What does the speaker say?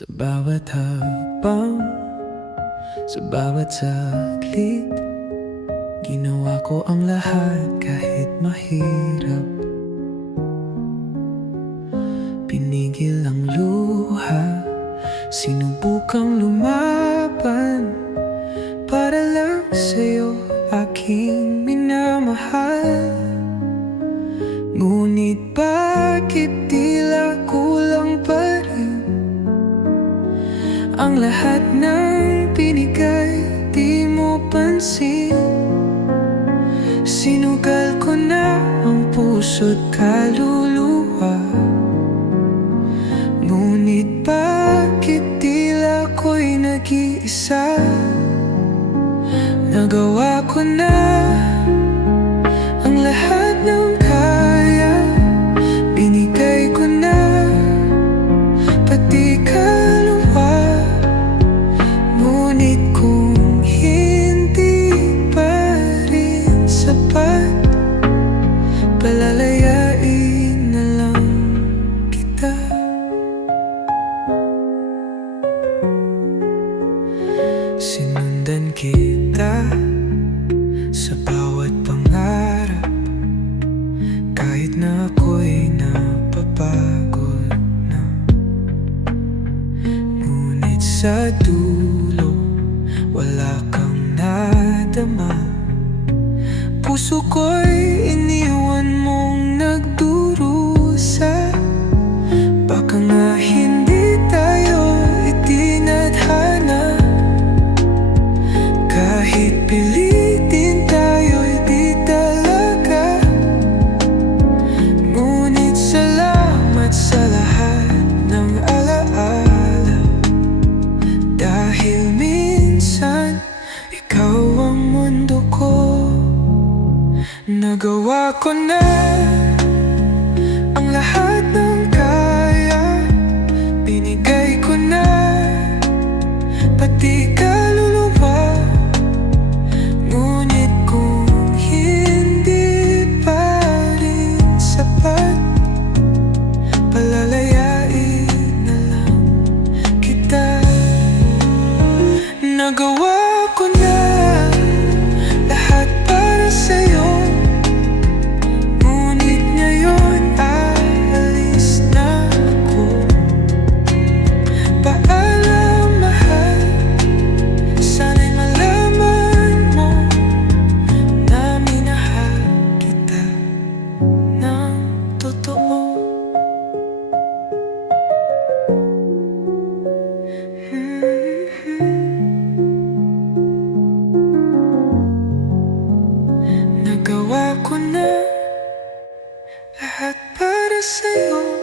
Sa bawat hakbang, sa bawat saglit, ginawa ko ang lahat kahit mahirap. Pinigil ang luha, sinubukang lumaban para lang sa'yo, aking minamahal. Ngunit bakit tila kulang pa rin ang lahat ng binigay, di mo pansin. Sinugal ko na ang puso't kaluluwa, ngunit bakit tila ko'y nag-iisa? Nagawa ko na ang lahat ng kaya, binigay ko na pati kaluluwa. Ngunit kung hindi pa rin sapat, palalayain na lang kita. Sinundan kita sa bawat pangarap, kahit na ako'y napapagod na. Ngunit sa dulo, wala kang nadama. Puso ko'y iniwan mong nagdurusa. Baka nga hindi tayo itinadhana, kahit pilitin tayo'y di talaga. Ngunit salamat sa lahat ng alaala, dahil minsan ikaw ang mundo ko. Nagawa ko na ang lahat ng kaya, binigay ko na pati kaluluwa. Ngunit kung hindi pa rin sapat, palalayain na lang kita. Nagawa ko na lahat para sa'yo, ngunit ngayon aalis na ako. Paalam mahal, sana'y malaman mo na minahal kita ng totoo. Nagawa ko na lahat para sa'yo.